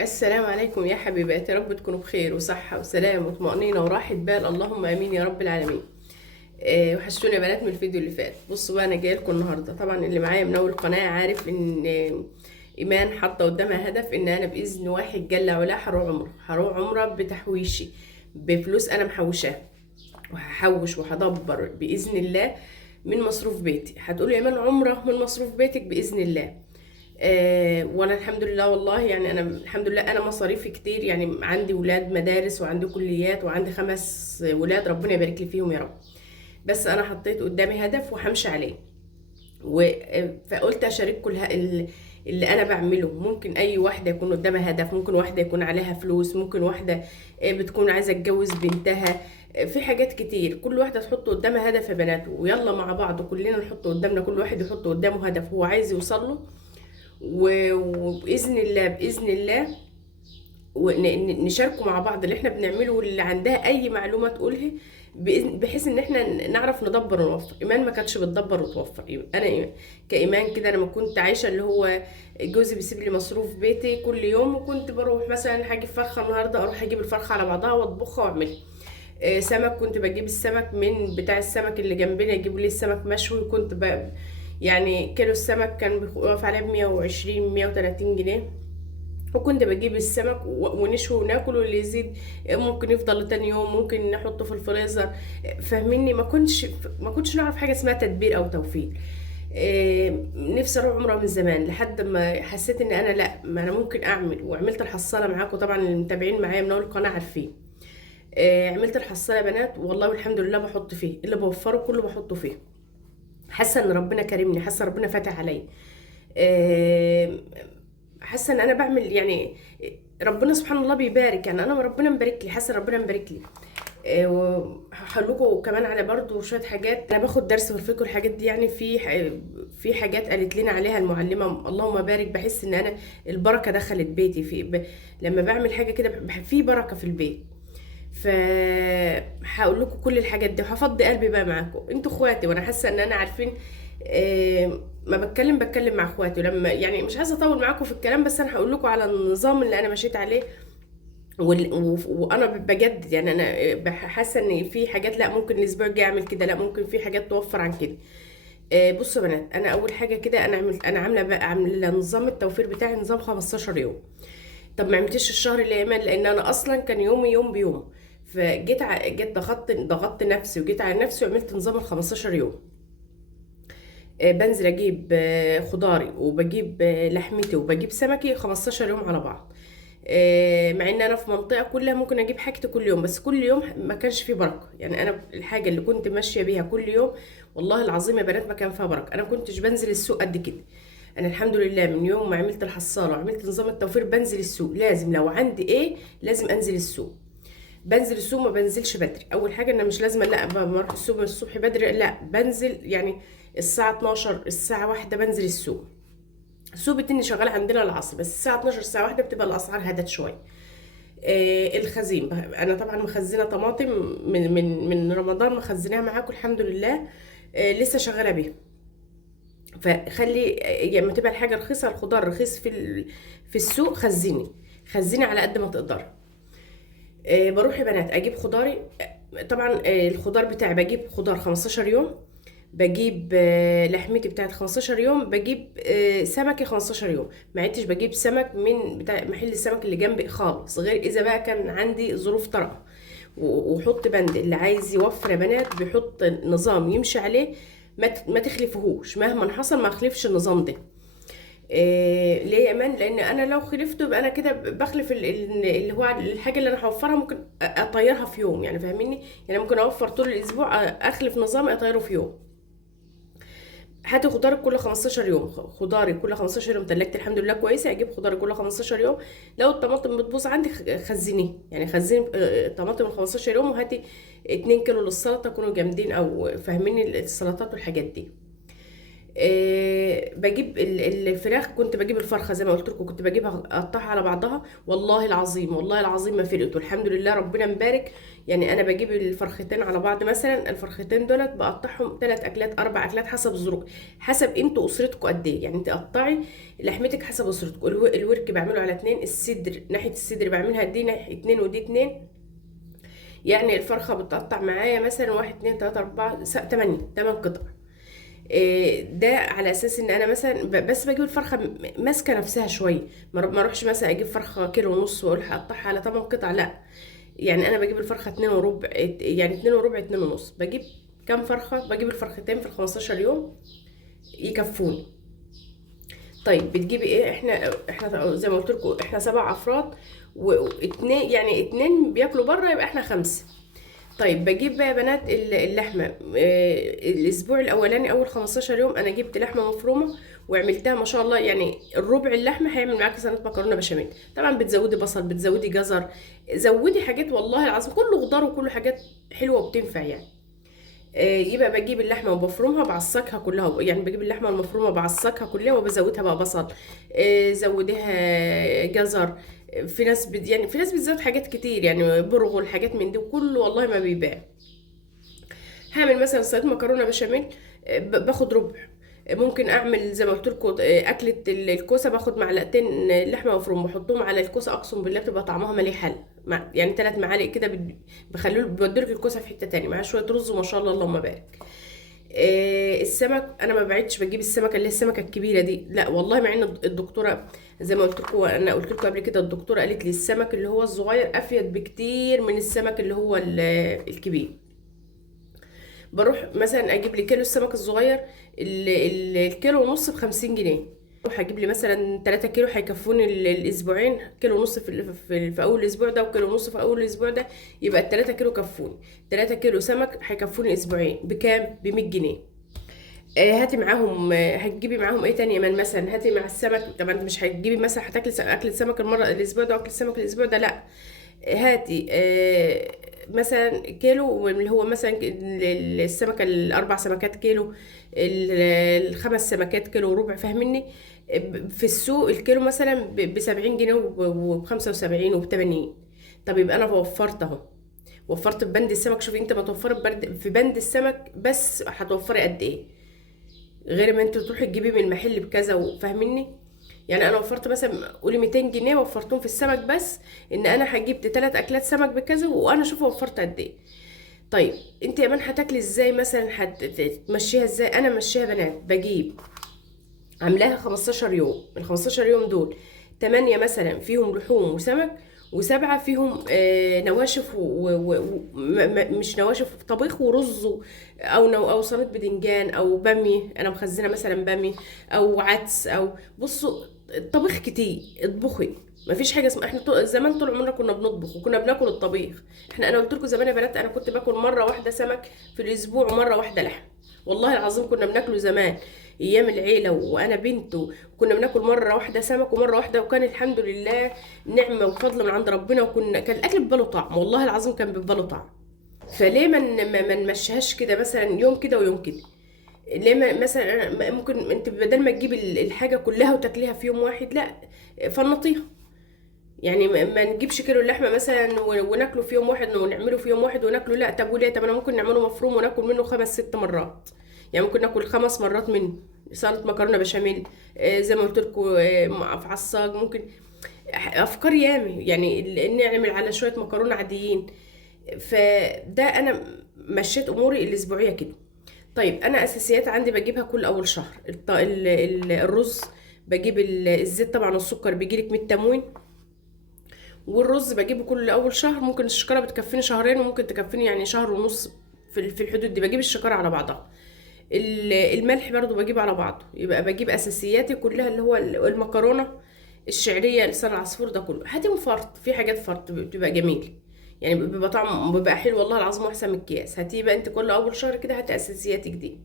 السلام عليكم يا حبيباتي، يا رب تكونوا بخير وصحة وسلام وطمأنينة وراحة بال، اللهم آمين يا رب العالمين. وحشتوني يا بنات من الفيديو اللي فات. بصوا بقى، أنا جاية لكم النهاردة. طبعا اللي معايا من أول القناة عارف إن إيمان حاطة قدامها هدف إن أنا بإذن واحد جل وعلا هروح عمرة بتحويشي، بفلوس أنا محوشاها، وهحوش وهدبر بإذن الله من مصروف بيتي. هتقولي يا إيمان عمرة من مصروف بيتك؟ بإذن الله. وانا الحمد لله، والله يعني انا الحمد لله انا مصاريفي كتير، يعني عندي ولاد مدارس وعندي كليات وعندي 5 ولاد، ربنا يبارك لي فيهم يا رب. بس انا حطيت قدامي هدف وهمشي عليه. فقلت اشارككم اللي انا بعمله. ممكن اي واحده يكون قدامها هدف، ممكن واحده يكون عليها فلوس، ممكن واحده بتكون عايزه تجوز بنتها. في حاجات كتير، كل واحده تحط قدامها هدف يا بنات، ويلا مع بعض كلنا نحط قدامنا، كل واحد يحط قدامه هدف هو عايز يوصل له. وباذن الله باذن الله نشاركه مع بعض اللي احنا بنعمله، واللي عندها اي معلومه تقولها، بحيث ان احنا نعرف ندبر ونوفر. ايمان ما كانتش بتدبر وتوفر. انا كايمان كده، انا ما كنت عايشه اللي هو جوزي بيسيب لي مصروف بيتي كل يوم، وكنت بروح مثلا هجيب فرخه النهارده، اروح اجيب الفرخه على بعضها واطبخها واعملها. سمك، كنت بجيب السمك من بتاع السمك اللي جنبنا يجيبوا لي السمك مشوي. كنت يعني كيلو السمك كان بيقف عليه ب120 130 جنيه. وكنت بجيب السمك ونشوي وناكل، واللي يزيد ممكن يفضل تاني يوم، ممكن نحطه في الفريزر. فاهميني؟ ما كنتش نعرف حاجه اسمها تدبير او توفير. نفسي اروح عمره من زمان، لحد ما حسيت ان انا لا، ما انا ممكن اعمل. وعملت الحصاله معاكم، طبعا اللي متابعين معايا من اول القناه عارفين. عملت الحصاله يا بنات، والله والحمد لله بحط فيه اللي بوفره كله، بحطه فيه. حاسه ان ربنا كرمني، حاسه ربنا فاتح عليا. آه، حاسه ان انا بعمل يعني ربنا سبحان الله بيبارك، يعني انا ربنا مبارك لي، حاسه ربنا مبارك لي. وهقول لكم كمان على برضو شويه حاجات. انا باخد درس في الفقه والحاجات دي، يعني في حاجات قالت لنا عليها المعلمه، اللهم بارك. بحس ان انا البركه دخلت بيتي لما بعمل حاجه كده في بركه في البيت. فهقول لكم كل الحاجات دي، وهفضي قلبي بقى معاكم انتوا اخواتي، وانا حاسه ان انا عارفين. ما بتكلم مع اخواتي، لما يعني مش عايزه اطول معاكم في الكلام، بس انا هقول لكم على النظام اللي انا مشيت عليه. وانا بجد يعني انا حاسه ان في حاجات لا، ممكن الاسبوع الجاي اعمل كده، لا ممكن في حاجات توفر عن كده. بصوا يا بنات، انا اول حاجه كده انا عامله بقى، عامله نظام التوفير بتاعي، نظام 15 يوم. طب ما عملتش الشهر اللي ايمان، لان انا اصلا كان يومي يوم بيوم. جيت ضغطت نفسي، وجيت على نفسي وعملت نظام ال 15 يوم. بنزل اجيب خضاري، وبجيب لحمتي، وبجيب سمكي 15 يوم على بعض. مع ان انا في منطقه كلها ممكن اجيب حاجتي كل يوم، بس كل يوم ما كانش فيه بركه. يعني انا الحاجه اللي كنت ماشيه بيها كل يوم، والله العظيم يا بنات ما كان فيها بركه. انا ما كنتش بنزل السوق قد كده. انا الحمد لله من يوم ما عملت الحصاله وعملت نظام التوفير بنزل السوق، لازم لو عندي ايه لازم انزل السوق. بنزل السوق، ما بنزلش بدري. اول حاجه انا مش لازم لا بروح السوق من الصبح بدري، لا بنزل يعني الساعه 12 الساعه 1 بنزل السوق. السوق بتني شغال عندنا العصر، بس الساعه 12 الساعه 1 بتبقى الاسعار هدت شويه. الخزين انا طبعا مخزنه طماطم من رمضان، مخزناها معاكم الحمد لله. لسه شغاله بيها. فخلي لما تبقى الحاجه رخيصه، الخضار رخيص في السوق، خزني على قد ما تقدر. بروح يا بنات اجيب خضاري. طبعا الخضار بتاعي بجيب خضار 15 يوم، بجيب لحمتي بتاعت 15 يوم، بجيب سمكي 15 يوم. ما عدتش بجيب سمك من بتاع محل السمك اللي جنبي خالص، غير اذا بقى كان عندي ظروف طارئه. وحط بند اللي عايز يوفر يا بنات، بيحط نظام يمشي عليه. ما تخلفهوش مهما حصل، ما اخلفش النظام ده. ليه يا امان؟ لان انا لو خلفته يبقى انا كده بخلف اللي هو الحاجه اللي انا هوفرها، ممكن اطيرها في يوم. يعني فاهميني؟ يعني ممكن اوفر طول الاسبوع، اخلف نظام اطيره في يوم. هاتي خضارك كل 15 يوم، خضاري كل 15 يوم تلاجتي الحمد لله كويسه، اجيب خضاري كل 15 يوم. لو الطماطم بتبوظ عندك خزنيه، يعني خزني طماطم من 15 يوم. وهاتي 2 كيلو للسلطه يكونوا جامدين، او فاهميني السلطات والحاجات دي. بجيب الفراخ، كنت بجيب الفرخه زي ما قلت لكم، كنت بجيبها اقطعها على بعضها، والله العظيم والله العظيم ما فرقت، والحمد لله ربنا مبارك. يعني انا بجيب الفرختين على بعض، مثلا الفرختين دولت بقطعهم 3 اكلات 4 اكلات حسب ظروف، حسب انتوا اسرتكم قد ايه. يعني انت قطعي لحمتك حسب اسرتكم. الورك بعمله على 2، الصدر ناحيه الصدر بعملها دي ناحيه 2 ودي 2. يعني الفرخه بتقطع معايا مثلا 1 2 3 4 8 قطع. ده على اساس ان انا مثلا بس بجيب الفرخه ماسكه نفسها شويه، ما اروحش مثلا اجيب فرخه كيلو ونص واقول هقطعها على 8 قطع، لا. يعني انا بجيب الفرخه 2 وربع، يعني 2 وربع 2 ونص. بجيب كام فرخه؟ بجيب الفرختين في ال 15 يوم يكفوني. طيب بتجيبي ايه؟ احنا زي ما قلت لكم احنا 7 افراد، واتنين يعني 2 بياكلوا بره، يبقى احنا 5. طيب بجيب بقى يا بنات اللحمه. الاسبوع الاولاني اول 15 يوم انا جبت لحمه مفرومه وعملتها ما شاء الله. يعني الربع اللحمه هيعمل معاكي صينيه مكرونه بشاميل. طبعا بتزودي بصل، بتزودي جزر، زودي حاجات، والله العظيم كله خضار وكله حاجات حلوه وبتنفع يعني. يبقى بجيب اللحمه وبفرمها بعصقها كلها، يعني بجيب اللحمه المفرومه بعصقها كلها وبزودها بقى بصل، زودها جزر. يعني في ناس بتزود حاجات كتير، يعني برغل حاجات من دي، وكله والله ما بيباع. هعمل مثلا صينيه مكرونه بشاميل، باخد ربع. ممكن اعمل زي ما قلت لكم اكله الكوسه، باخد معلقتين لحمه مفرومه بحطهم على الكوسه، اقسم بالله بتبقى طعمها مالي حل. يعني 3 معالق كده بخلوا بودلك الكوسه في حته تانية مع شويه رز، وما شاء الله اللهم بارك. السمك انا ما بعدش بجيب السمكه اللي هي السمكه الكبيره دي، لا والله. مع ان الدكتوره زي ما قلت لكم، انا قلت لكم قبل كده، الدكتوره قالت لي السمك اللي هو الصغير افيد بكتير من السمك اللي هو الكبير. بروح مثلا اجيب لي كيلو السمك الصغير، الكيلو ونص ب50 جنيه. اروح اجيب لي مثلا 3 كيلو هيكفوني الاسبوعين، كيلو ونص في اول الاسبوع ده، وكيلو ونص في اول الاسبوع ده، يبقى ال3 كيلو كفوني. 3 كيلو سمك هيكفوني اسبوعين بكام؟ ب100 جنيه. هاتي معاهم، هتجيبي معاهم ايه تاني؟ من مثلا هاتي مع السمك. طبعا انت مش هتجيبي مثلا هتاكلي اكل سمك المره الاسبوع ده واكل سمك الاسبوع ده، لا. هاتي مثلا كيلو اللي هو مثلا السمكة ال4 سمكات كيلو، ال5 سمكات كيلو وربع، فاهمني؟ في السوق الكيلو مثلا ب70 جنيه وب75 وب80. طب يبقى انا وفرت اهو، وفرت في بند السمك. شوفي انت ما توفري في بند السمك بس هتوفري قد ايه، غير ما انت تروحي تجيبي من المحل بكذا، وفاهميني؟ يعني انا وفرت مثلا قولي 200 جنيه وفرتهم في السمك بس، ان انا هجيب 3 اكلات سمك بكذا، وانا شوفي وفرت قد ايه. طيب انت يا مان هتاكلي ازاي مثلا؟ هتمشيها ازاي؟ انا ماشيها بنات، بجيب عاملاها 15 يوم. ال 15 يوم دول 8 مثلا فيهم لحوم وسمك، و7 فيهم نواشف مش نواشف، طبيخ ورز او صينيه بدنجان او بامي، انا مخزنه مثلا بامي او عدس. او بصوا، الطبيخ كتير، اطبخي. مفيش حاجه اسمها احنا زمان طول عمرنا كنا بنطبخ وكنا بناكل الطبيخ. انا قلت لكم زمان يا بنات، انا كنت باكل مره واحده سمك في الاسبوع ومره واحده لحم. والله العظيم كنا بناكله زمان ايام العيله وانا بنته، كنا بناكل مره واحده سمك ومره واحده، وكان الحمد لله نعمه وفضل من عند ربنا. كان الاكل بيبقى له طعم، والله العظيم كان بيبقى له طعم. فليه ما نمشيهاش كده مثلا يوم كده ويوم كده؟ ليه مثلا ممكن انت بدل ما تجيب الحاجه كلها وتاكليها في يوم واحد، لا، فنطيها. يعني ما نجيبش كيلو اللحمه مثلا وناكله في يوم واحد ونعمله في يوم واحد وناكله، لا. طب وليه؟ طب انا ممكن نعمله مفروم وناكل منه 5 6 مرات. يعني ممكن ناكل 5 مرات منه سلطه مكرونه بشاميل، زي ما قلت لكم، في عصاج ممكن. افكار يامي يعني، نعمل على شويه مكرونه عاديين. فده انا مشيت اموري الاسبوعيه كده. طيب انا اساسيات عندي بجيبها كل اول شهر. الرز، بجيب الزيت طبعا، السكر بيجيلك من التموين، والرز بجيبه كل اول شهر. ممكن الشكاره بتكفيني شهرين، وممكن تكفيني يعني شهر ونص، في الحدود دي. بجيب الشكاره على بعضها. الملح برضو بجيبه على بعضه. يبقى بجيب اساسياتي كلها، اللي هو المكرونه الشعريه، لسان العصفور، ده كله. هاتي فرط في حاجات فرط بتبقى جميل، يعني بيبقى طعم بيبقى حلو والله العظيم، واحسن من الكياس. هاتي بقى انت كل اول شهر كده، هاتي اساسياتك دي.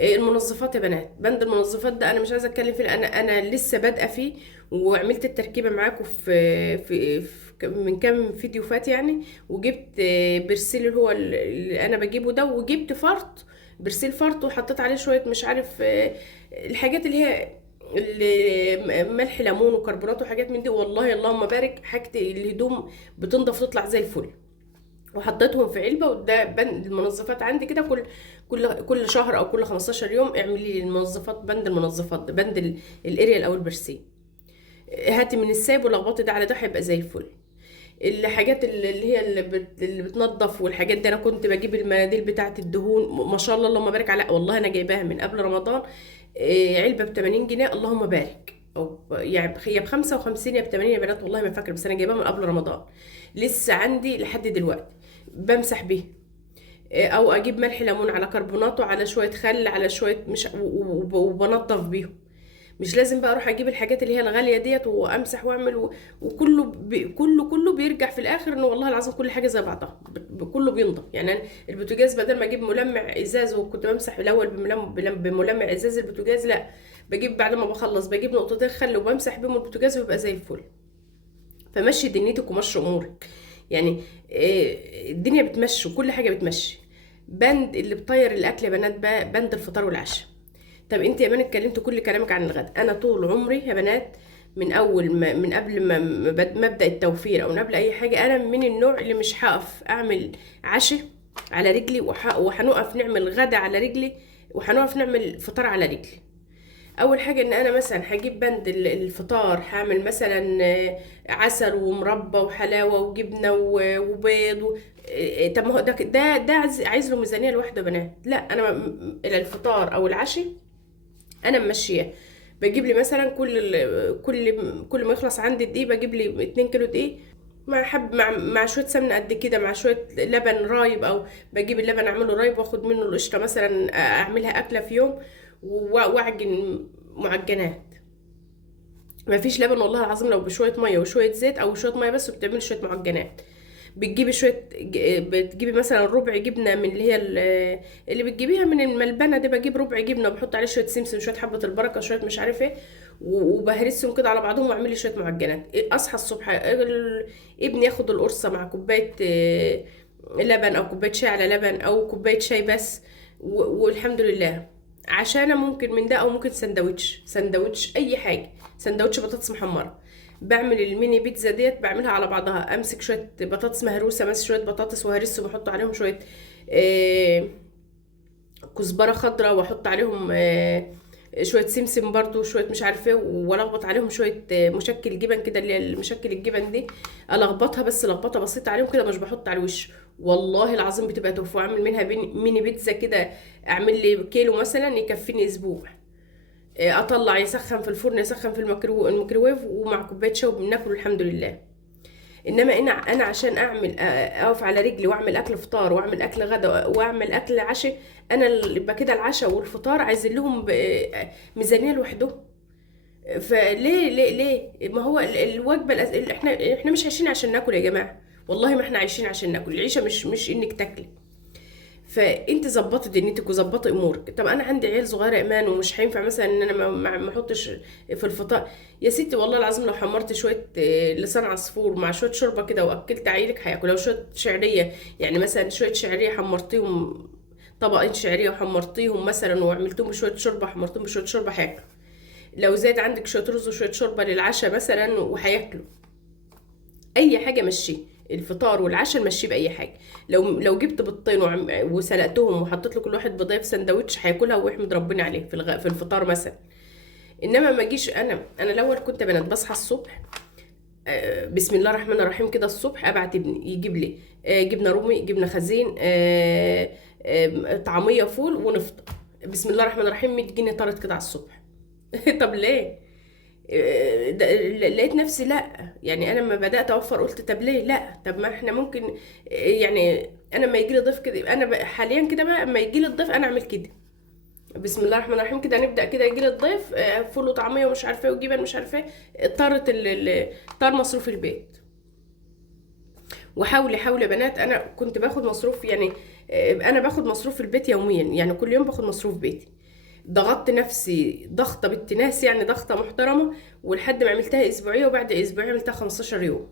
المنظفات يا بنات، بند المنظفات ده انا مش عايزه اتكلم فيه، انا لسه بادئه فيه، وعملت التركيبه معاكم في من كام فيديو فات يعني. وجبت برسيل اللي هو اللي انا بجيبه ده، وجبت فرط برسيل فرط، وحطيت عليه شويه مش عارف الحاجات اللي هي ملح ليمون وكربونات وحاجات من دي. والله اللهم بارك، حاجه الهدوم بتنضف تطلع زي الفل. وحطيتهم في علبه، وده بند المنظفات عندي كده. كل شهر او كل 15 يوم اعملي لي المنظفات، بند المنظفات ده، بند الاريال او البرسيم. هاتي من الساب ولخبطي ده على ده، هيبقى زي الفل. الحاجات اللي هي اللي بتنظف والحاجات دي، انا كنت بجيب المناديل بتاعه الدهون، ما شاء الله اللهم بارك عليها، والله انا جايباها من قبل رمضان. علبه ب 80 جنيه، اللهم بارك. او يعني هي ب 55 يا ب 80 يا بنات، والله ما فاكره، بس انا جايباها من قبل رمضان، لسه عندي لحد دلوقتي بمسح بيه. او اجيب ملح ليمون على كربونات وعلى شويه خل على شويه مش وبنضف بيهم. مش لازم بقى اروح اجيب الحاجات اللي هي الغاليه ديت وامسح واعمل وكله كله بيرجع في الاخر انه والله العظيم كل حاجه زي بعضها، كله بينضف. يعني أنا البوتاجاز بدل ما اجيب ملمع ازاز، وكنت بمسح الاول بملمع ازاز البوتاجاز، لا، بجيب بعد ما بخلص بجيب نقطتين خل وبمسح بيهم البوتاجاز ويبقى زي الفل. فمشي دنيتك ومشي امورك. يعني الدنيا بتمشي وكل حاجه بتمشي. بند اللي بطير الاكل يا بنات بقى بند الفطار والعشاء. طب انت يا بنات اتكلمت كل كلامك عن الغد. انا طول عمري يا بنات، من اول ما من قبل ما ابدا التوفير، او من قبل اي حاجه، انا من النوع اللي مش هقف اعمل عشاء على رجلي، وهنقف نعمل غدا على رجلي، وهنقف نعمل فطار على رجلي. اول حاجه ان انا مثلا هجيب بند الفطار، هعمل مثلا عسل ومربى وحلاوه وجبنه وبيض طب ما هو ده عايز له ميزانيه لوحده يا بنات. لا، انا الفطار او العشاء انا ماشيه. بجيب لي مثلا كل ما يخلص عندي الدقيق، بجيب لي 2 كيلو دقيق، مع شويه سمنه قد كده، مع شويه لبن رايب، او بجيب اللبن اعمله رايب واخد منه القشطه مثلا، اعملها اكله في يوم، واعجن معجنات. ما فيش لبن والله العظيم، لو بشويه ميه وشويه زيت، او شويه ميه بس، وبتعملي شويه معجنات. بتجيبي مثلا ربع جبنه من اللي هي اللي بتجيبيها من الملبنه دي، بجيب ربع جبنه وبحط عليه شويه سمسم، شويه حبه البركه، شويه مش عارف ايه، وبهرسهم كده على بعضهم، واعمل لي شويه معجنات. اصحى الصبح ابني ياخد القرصه مع كوبايه لبن، او كوبايه شاي على لبن، او كوبايه شاي بس، والحمد لله. عشان ممكن من ده، او ممكن سندوتش اي حاجه، سندوتش بطاطس محمره. بعمل الميني بيتزا ديت، بعملها على بعضها، امسك شويه بطاطس مهروسه، شويه بطاطس وهرسهم، واحط عليهم شويه كزبره خضراء، واحط عليهم شويه سمسم برضو، شويه مش عارفه ايه، والخبط عليهم شويه مشكل جبن كده، اللي هي المشكل الجبن دي، الخبطها بس لخبطه بسيطه عليهم كده، مش بحط على الوش. والله العظيم بتبقى تحفه. واعمل منها ميني بيتزا كده، اعمل لي كيلو مثلا يكفيني اسبوع. اطلع يسخن في الفرن، يسخن في الميكروويف، ومع كوبايه شاي بناكل الحمد لله. انما انا عشان اعمل اقف على رجلي واعمل اكل فطار، واعمل اكل غدا، واعمل اكل عشاء، انا يبقى كده العشاء والفطار عايزين لهم ميزانيه لوحده. فليه ما هو الوجبه احنا مش عايشين عشان ناكل يا جماعه، والله ما احنا عايشين عشان ناكل. العيشه مش انك تاكلي. فانت ظبطي دنيتك وظبطي امورك. طب انا عندي عيال صغيره ايمان، ومش هينفع مثلا ان انا ما احطش في الفطار. يا ستي والله العظيم، لو حمرت شويه لسان عصفور مع شويه شوربه كده واكلت عيالك هياكلوا. لو شويه شعريه، يعني مثلا شويه شعريه حمرتيهم، طبقين شعريه وحمرتيهم مثلا، وعملتهم بشويه شوربه، حمرتهم بشويه شوربه، هياكلوا. لو زاد عندك شويه رز وشويه شوربه للعشاء مثلا، وهياكلوا. اي حاجه مشيه، الفطار والعشاء نمشيه باي حاجه. لو جبت بيضتين وسلقتهم وحطيت لكل واحد بيضايه في سندوتش، هياكلها ويحمد ربنا عليه في الفطار مثلا. انما ما اجيش انا الاول كنت بنات بصحى الصبح، بسم الله الرحمن الرحيم كده، الصبح ابعت ابني يجيب لي جبنه رومي، جبنه خزين، طعميه، فول، ونفطر. بسم الله الرحمن الرحيم، 100 جنيه طارت كده على الصبح. طب ليه؟ لقيت نفسي لا، يعني انا لما بدات اوفر قلت طب ليه لا؟ طب ما احنا ممكن يعني انا لما يجي لي ضيف كده، انا حاليا كده بقى اما يجي لي الضيف انا اعمل كده. بسم الله الرحمن الرحيم كده نبدا كده، يجي لي الضيف فول وطعميه ومش عارفه ايه وجبن مش عارفه ايه، طارت طار مصروف البيت. حاولي يا بنات، انا كنت باخد مصروف يعني، انا باخد مصروف البيت يوميا، يعني كل يوم باخد مصروف بيتي. ضغطت نفسي ضغطه بنت ناس، يعني ضغطه محترمه، ولحد ما عملتها اسبوعيه، وبعد اسبوعيه عملتها 15 يوم.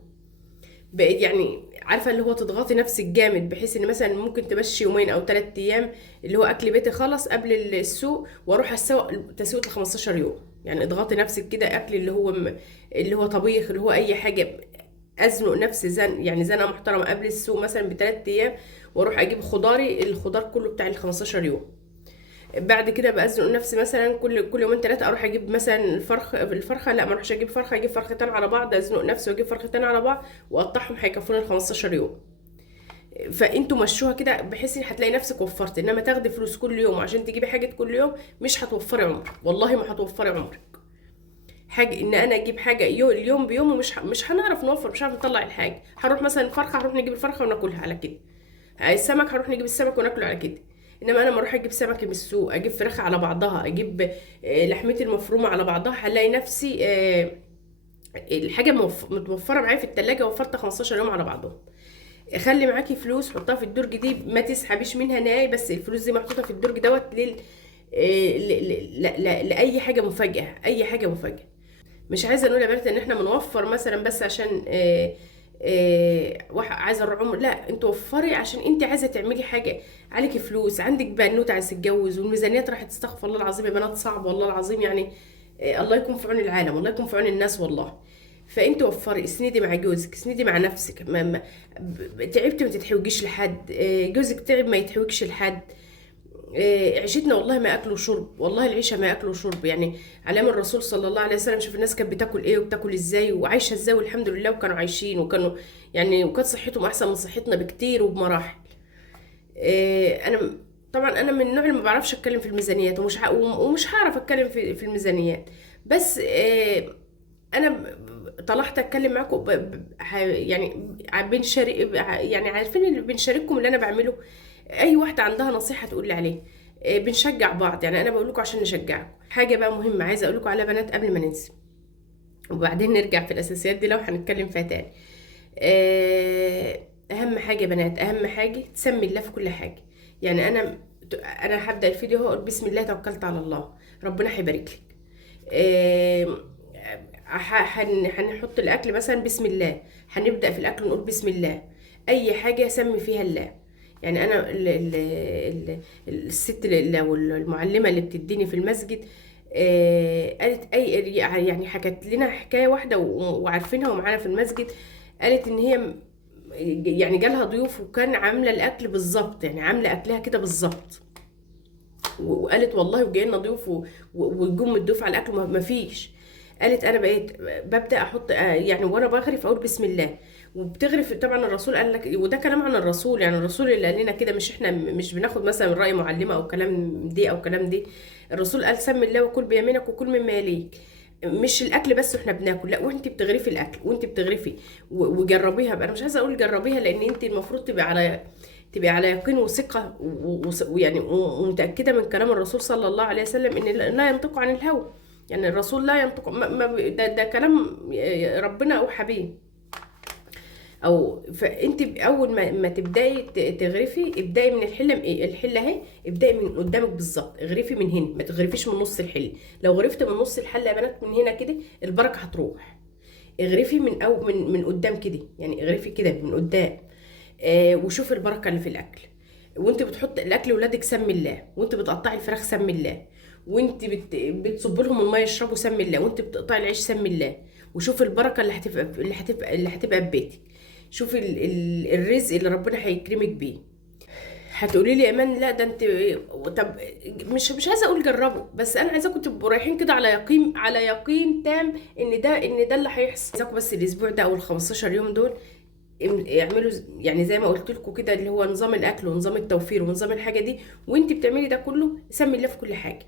بقيت يعني عارفه اللي هو تضغطي نفسك جامد، بحيث ان مثلا ممكن تمشي يومين او 3 ايام اللي هو اكل بيتي خلص قبل السوق، واروح اسوق تسويق ل 15 يوم. يعني اضغطي نفسك كده، اكل اللي هو طبيخ، اللي هو اي حاجه، ازنق نفسي يعني زنقه محترمه قبل السوق مثلا ب3 ايام، واروح اجيب الخضار كله بتاع ال 15 يوم. بعد كده بأزنق نفسي مثلا كل يومين 3 اروح اجيب مثلا الفرخه، لا ما اروحش اجيب فرخه، اجيب فرختين على بعض، ازنق نفسي واجيب فرختين على بعض واقطعهم، هيكفوني ال 15 يوم. فانتوا مشوها كده، بحيث ان هتلاقي نفسك وفرت. انما تاخدي فلوس كل يوم عشان تجيبي حاجه كل يوم، مش هتوفري عمرك، والله ما هتوفري عمرك. حاجه ان انا اجيب حاجه اليوم بيوم، ومش مش هنعرف نوفر، مش هنعرف نطلع الحاجه. هروح مثلا فرخه، هروح نجيب الفرخه وناكلها على كده. السمك هروح نجيب السمك وناكله على كده. انما انا ما اروح اجيب سمك من السوق، اجيب فراخ على بعضها، اجيب لحمتي المفرومه على بعضها، هلاقي نفسي الحاجه متوفره معايا في التلاجة، وفرت 15 يوم على بعضهم. خلي معاكي فلوس حطها في الدرج دي، ما تسحبيش منها نهائي، بس الفلوس دي محطوطه في الدرج دوت لل لاي حاجه مفاجاه، اي حاجه مفاجاه. مش عايزه نقول يا بنات ان احنا بنوفر مثلا بس عشان عايزه العمر، لا، انت وفري عشان انت عايزه تعملي حاجه، عليكي فلوس، عندك بنوته عايزه تتجوز، والميزانيات راح تستغفر الله العظيم يا بنات، صعب والله العظيم يعني. الله يكون في عون العالم، والله يكون في عون الناس والله. فانت وفري، اسندي مع جوزك، اسندي مع نفسك، تعبت ما تتحوجيش لحد، جوزك تعب ما يتحوجش لحد. عيشتنا والله ما اكل وشرب، والله العيشه ما اكل وشرب يعني. علام الرسول صلى الله عليه وسلم، شوف الناس كانت بتاكل ايه وبتاكل ازاي وعايشه ازاي، والحمد لله، وكانوا عايشين، وكانوا يعني، وكانت صحتهم احسن من صحتنا بكتير وبمراحل. انا طبعا انا من النوع اللي ما بعرفش اتكلم في الميزانيات، ومش هعرف اتكلم في الميزانيات. بس انا طلعت اتكلم معاكم يعني بنشارك، يعني عارفين اللي بنشارككم اللي انا بعمله. اي واحده عندها نصيحه تقول لي عليه. بنشجع بعض، يعني انا بقول لكم عشان نشجعكم. حاجه بقى مهمه عايزه اقول لكم عليها بنات قبل ما ننسى، وبعدين نرجع في الاساسيات دي لو هنتكلم فيها تاني. اهم حاجه يا بنات، اهم حاجه تسمي الله في كل حاجه. يعني انا هبدا الفيديو اهو، اقول بسم الله توكلت على الله، ربنا هيبارك لك. هنحط الاكل مثلا بسم الله، هنبدا في الاكل نقول بسم الله. اي حاجه سمي فيها الله. يعني انا الست او المعلمه اللي بتديني في المسجد قالت يعني حكت لنا حكايه واحده وعارفينها ومعانا في المسجد. قالت ان هي يعني جالها ضيوف، وكان عامله الاكل بالظبط، يعني عامله اكلها كده بالظبط. وقالت والله وجاي لنا ضيوف وجم الضيوف على الاكل ما فيش. قالت انا بقيت ببدا احط يعني وانا بغرف اقول بسم الله. وبتغرف طبعا، الرسول قال لك، وده كلام عن الرسول، يعني الرسول اللي قال لنا كده، مش احنا مش بناخد مثلا من راي معلمه او كلام دي او كلام دي. الرسول قال سمي الله وكل بيمينك وكل مما يليك. مش الاكل بس واحنا بناكل، لا، وانت بتغرفي الاكل وانت بتغرفي وجربيها بقى. انا مش عايزه اقول جربيها، لان انت المفروض تبقى على يقين وثقه ويعني ومتاكده من كلام الرسول صلى الله عليه وسلم، ان لا ينطق عن الهوى. يعني الرسول لا ينطق ده كلام ربنا اوحى بيه. فانت اول ما تبداي تغرفي، ابداي من الحله اهي، ابداي من قدامك بالظبط، اغرفي من هنا، ما تغرفيش من نص الحله. لو غرفت من نص الحله يا بنات، من هنا كده البركه هتروح. اغرفي من قدام كده، يعني اغرفي كده من قدام. وشوفي البركه اللي في الاكل. وانت بتحط الاكل لاولادك سمي الله، وانت بتقطعي الفراخ سمي الله، وانت بتصب لهم الميه يشربوا سمي الله، وانت بتقطعي العيش سمي الله. وشوفي البركه اللي هتبقى في بيتك. شوفي الرزق اللي ربنا هيكرمك بيه. هتقولي لي يا ايمان لا ده انت، طب مش عايزه اقول جربوا، بس انا عايزاكم تبقوا رايحين كده على يقين تام ان ده اللي هيحصل. عايزاكم بس الاسبوع ده او ال 15 يوم دول اعملوا يعني زي ما قلت لكم كده، اللي هو نظام الاكل ونظام التوفير ونظام الحاجه دي. وانت بتعملي ده كله سمي الله في كل حاجه،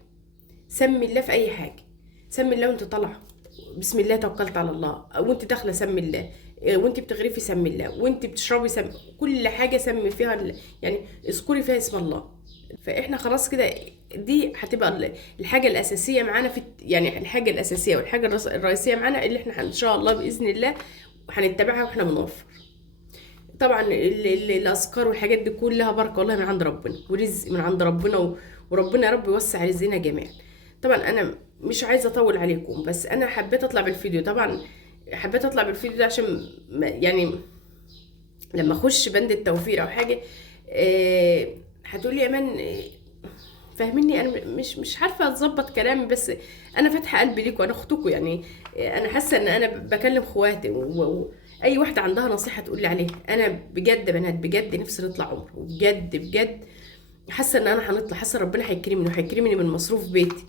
سمي الله في اي حاجه. سمي الله وانت طالعه بسم الله توكلت على الله، وانت داخله سمي الله، وانت بتغرفي سمي الله، وانت بتشربي سمي، كل حاجه سمي فيها يعني اذكري فيها اسم الله. فاحنا خلاص كده، دي هتبقى الحاجه الاساسيه معانا يعني الحاجه الاساسيه والحاجه الرئيسيه معانا، اللي احنا ان شاء الله باذن الله هنتبعها واحنا بنوفر. طبعا الاذكار والحاجات دي كلها بركه والله من عند ربنا، ورزق من عند ربنا، وربنا يا رب يوسع رزقنا جميعا. طبعا انا مش عايزه اطول عليكم، بس انا حبيت اطلع بالفيديو. طبعا حبيت اطلع بالفيديو ده عشان يعني لما اخش بند التوفير او حاجه، هتقولي يا امان فاهميني، انا مش عارفه اتظبط كلامي، بس انا فاتحه قلبي ليكوا، انا اختكم يعني. انا حاسه ان انا بكلم اخواتي، واي واحده عندها نصيحه تقول لي عليها. انا بجد بنات بجد نفسي نطلع عمره، وبجد بجد حاسه ان انا هنطلع، حاسه ربنا هيكرمني وهيكرمني من مصروف بيتي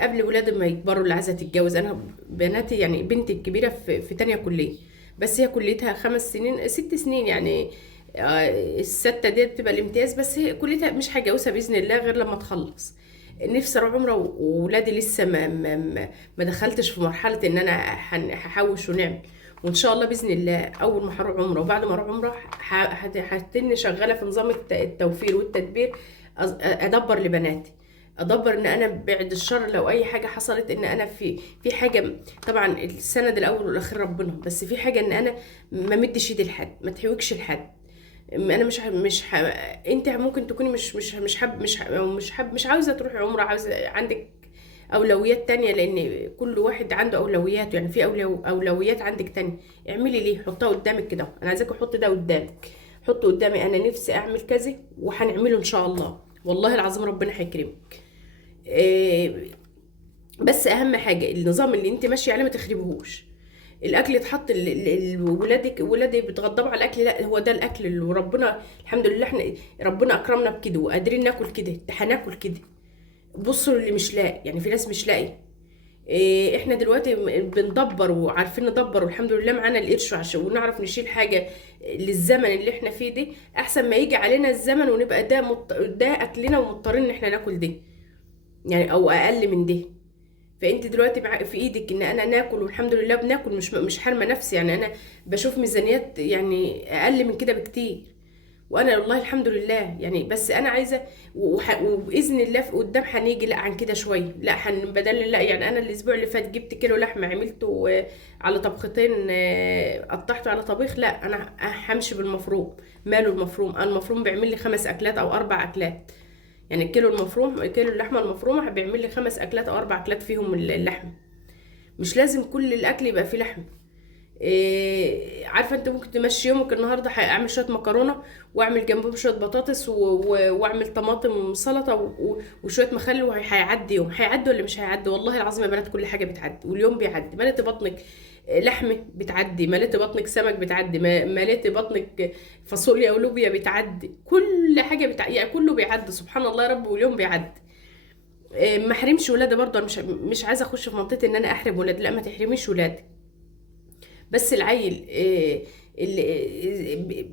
قبل ولادي ما يكبروا، اللي عايزه تتجوز. انا بناتي يعني بنتي الكبيره في تانية كليه، بس هي كليتها 5 سنين 6 سنين يعني. الستة دي بتبقى الامتياز، بس هي كليتها مش هجوزها بإذن الله غير لما تخلص. نفسي اروح عمره، وولادي لسه ما دخلتش في مرحلة ان انا هحوش ونعمل. وان شاء الله باذن الله اول ما هروح عمره، وبعد ما اروح عمره هتني شغاله في نظام التوفير والتدبير. ادبر لبناتي، ادبر ان انا بعد الشر لو اي حاجه حصلت، ان انا في حاجه. طبعا السند الاول والاخير ربنا، بس في حاجه ان انا ما مدش ايدي لحد، ما تحوكش لحد. انا انت ممكن تكوني مش عاوزه تروحي عمره، عاوزه عندك اولويات تانية، لان كل واحد عنده اولوياته يعني. في اولويات عندك تانية، اعملي ليه، حطها قدامك كده. انا عايزاك احط ده قدامك، حط قدامي انا نفسي اعمل كذا وهنعمله ان شاء الله، والله العظيم ربنا هيكرمك. إيه، بس اهم حاجه النظام اللي انت ماشيه عليه ما تخربهوش. الاكل يتحط ولادي بتغضبوا على الاكل، لا هو ده الاكل اللي ربنا الحمد لله احنا ربنا اكرمنا بكده وقادرين ناكل كده، هناكل كده. بصوا اللي مش لاقي، يعني في ناس مش لاقي. إيه، احنا دلوقتي بندبر وعارفين ندبر، والحمد لله معانا القرش عشان ونعرف نشيل حاجه للزمن اللي احنا فيه ده، احسن ما يجي علينا الزمن ونبقى ده اكلنا ومضطرين ان احنا ناكل ده يعني، او اقل من ده. فانت دلوقتي في ايدك ان انا ناكل، والحمد لله بناكل، مش حارمه نفسي يعني. انا بشوف ميزانيات يعني اقل من كده بكتير، وانا والله الحمد لله يعني. بس انا عايزه وباذن الله في قدام هنيجي لا عن كده شويه، لا بدل لا يعني. انا الاسبوع اللي فات جبت كيلو لحمه عملته على طبختين، قطعته على طبيخ. لا انا همشي بالمفروم. ماله المفروم؟ أنا المفروم بيعمل لي 5 اكلات او 4 اكلات يعني. الكيلو المفروم، كيلو اللحمه المفرومه بيعمل لي 5 اكلات او 4 اكلات فيهم اللحم. مش لازم كل الاكل يبقى فيه لحم. إيه، عارفه انت ممكن تمشي يومك النهارده هعمل شويه مكرونه، واعمل جنبهم شويه بطاطس واعمل طماطم سلطه وشويه مخلل، وهيعدي يوم. هيعدي ولا مش هيعدي؟ والله العظيم يا بنات كل حاجه بتعدي، واليوم بيعدي. مليتي بطنك لحمه بتعدي، مليتي بطنك سمك بتعدي، مليتي بطنك فاصوليا ولوبيا بتعدي، كل حاجه بتعدي يعني، كله بيعدي سبحان الله يا رب، واليوم بيعدي. ما احرمش ولادي برضه. انا مش عايزه اخش في منطقه ان انا احرم ولادي، لا ما تحرميش ولادي. بس العيل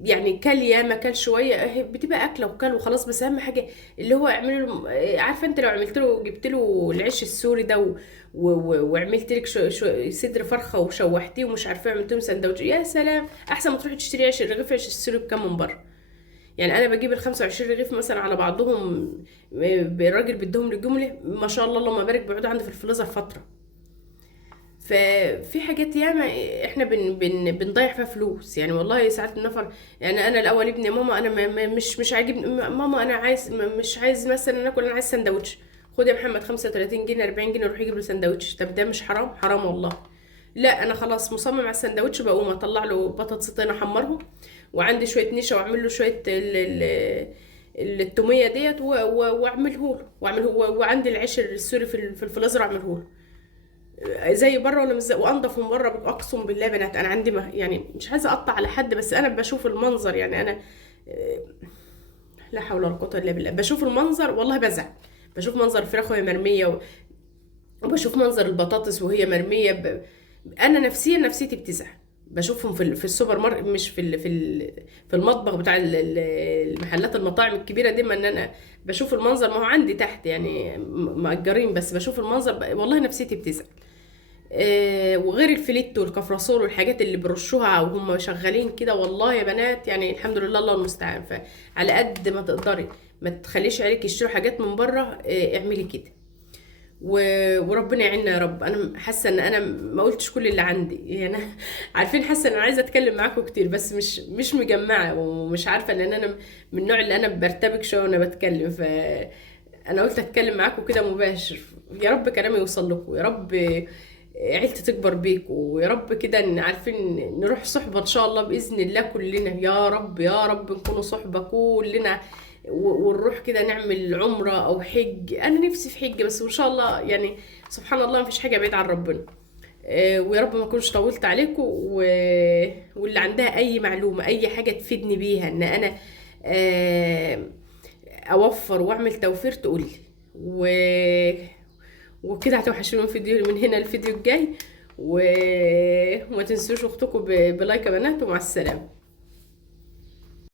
يعني كل يا ما كل شويه بتبقى اكله وكل وخلاص. بس اهم حاجه اللي هو اعملوا له عارفه انت لو عملت له جبت له العيش السوري ده وعملت لك صدر فرخه وشوحتيه ومش عارفه عملت له سندوتش، يا سلام، احسن ما تروحي تشتري عيش الرغيف. عيش السوري بكام من بره يعني. انا بجيب ال 25 رغيف مثلا على بعضهم، الراجل بدهم للجمله ما شاء الله اللهم بارك، بيقعدوا عندي في الفريزر فتره. ففي حاجات ياما احنا بنضيع فيها فلوس يعني. والله ساعات النفر يعني. انا الاول ابني ماما انا مش عاجبني ماما، انا عايز مش عايز مثلا ناكل، انا عايز سندوتش. خد يا محمد 35 جنيه 40 جنيه روح يجيب له سندوتش. طب ده مش حرام؟ حرام والله. لا انا خلاص مصمم على السندوتش، بقوم اطلع له بطاطستين احمرهم، وعندي شويه نشا واعمل له شويه التوميه ديت واعمله له، وعندي العيش السوري في الفريزر اعمله له زي بره ولا مش زي، وانضف من بره. اقسم بالله بنات انا عندي يعني مش عايزه اقطع على حد، بس انا بشوف المنظر يعني. انا لا حول ولا قوه الا بالله، بشوف المنظر والله بزعل. بشوف منظر الفراخ وهي مرميه وبشوف منظر البطاطس وهي مرميه انا نفسيتي بتزعل. بشوفهم في السوبر ماركت، مش في المطبخ بتاع المحلات المطاعم الكبيره دي. ما ان انا بشوف المنظر، ما هو عندي تحت يعني مأجرين، بس بشوف المنظر والله نفسيتي بتزعل. وغير الفليتو والكفراسول والحاجات اللي برشوها وهم شغالين كده، والله يا بنات يعني الحمد لله الله المستعان. فعلى قد ما تقدري ما تخليش عليك يشتروا حاجات من بره، اعملي كده وربنا يعيننا يا رب. انا حاسه ان انا ما قلتش كل اللي عندي يعني. عارفين حاسه ان انا عايزه اتكلم معاكم كتير، بس مش مجمعه ومش عارفه، لان انا من النوع اللي انا برتبك شويه وانا بتكلم. انا قلت اتكلم معاكم كده مباشر. يا رب كلامي يوصل لكم يا رب. عيلتي تكبر بيكم، ويا رب كده عارفين نروح صحبة ان شاء الله بإذن الله كلنا، يا رب يا رب نكونوا صحبة كلنا، ونروح كده نعمل عمرة او حج. انا نفسي في حج بس، وان شاء الله يعني سبحان الله مفيش حاجة بعيد عن ربنا. ويا رب ما اكونش طولت عليكم، واللي عندها اي معلومة اي حاجة تفيدني بيها ان انا آه، اوفر واعمل توفير تقولي. و... وكده هتوحشوني فيديو من هنا الفيديو الجاي. وما تنسوش اختكم بلايك يا بنات، ومع السلامة.